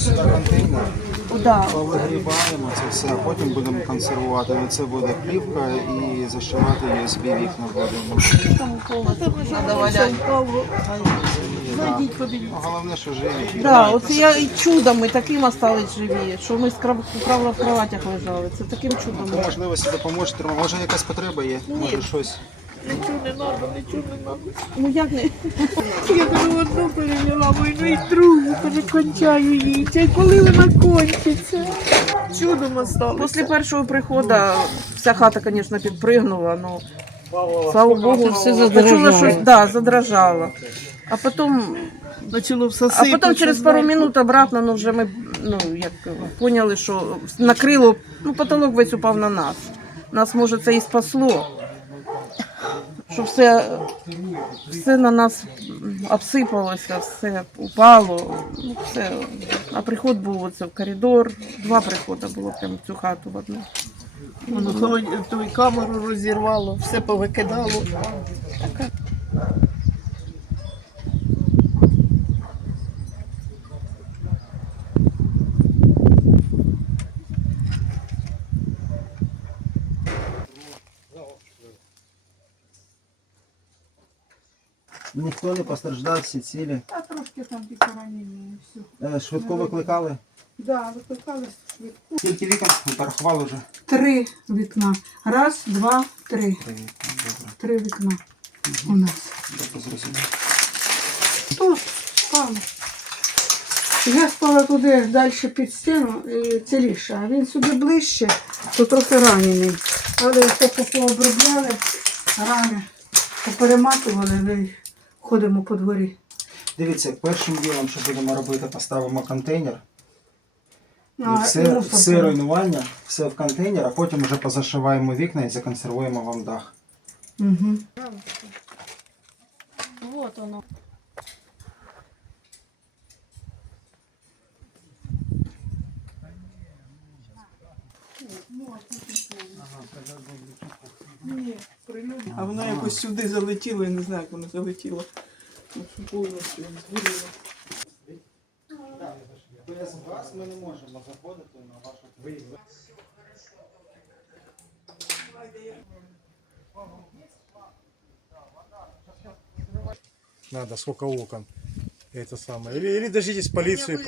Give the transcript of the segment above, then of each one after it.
сюди контейнер, Да. повигрібаємо це все, а потім будемо консервувати. І це буде плівка і зашивати USB вікна будемо. Зайдіть, подивіться. Ну, Головне, що живі. Да, от я і чудом і таким остались живі, що ми справа в кроватях лежали. Це таким чудом. По можливості допоможете. Може якась потреба є? Може щось. Нічого не треба, нічого не треба. Ну як не? Я кажу, одну перевела війну і другу перекончаю її. Це коли вона кончиться? Чудом осталося. Після першого приходу вся хата, звісно, підпригнула, ну слава Богу, все задрожало. Щось, да, задрожало. А потім Почало а потім через пару минут обратно, ну вже ми ну, як поняли, що накрило, ну потолок весь упав на нас. Нас, може, це і спасло. Що все, все на нас обсипалося, все упало. Ну, все. А приход був оце в коридор. Два приходи було прямо в цю хату в одну. Воно ту камеру розірвало, все повикидало. Ніхто не постраждав, всі цілі. А трошки там тільки ранення і все. Е, Швидко викликали. Да, викликали швидку. Скільки вікон? Ви порахували вже? Три вікна. Раз, два, три. Три вікна. Добре. Три вікна у нас. Добре, зрозуміло. Тут спали. Я спала туди далі під стіну і ціліше, а він сюди ближче, то трохи ранений. Але пообробляли, рани поперематували, ходимо по дворі. Дивіться, першим ділом, що будемо робити, поставимо контейнер. А, і все, все руйнування, все в контейнер, а потім вже позашиваємо вікна і законсервуємо вам дах. Угу. Вот воно. А воно якось сюди залетіло, я не знаю, як воно залетіло. Ну, що Повністю згоріло. Без вас ми не можемо заходити на вашу Надо, сколько окон. Это самое. Или, или дождитесь полицию.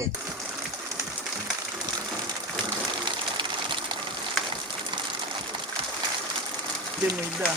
димить, да.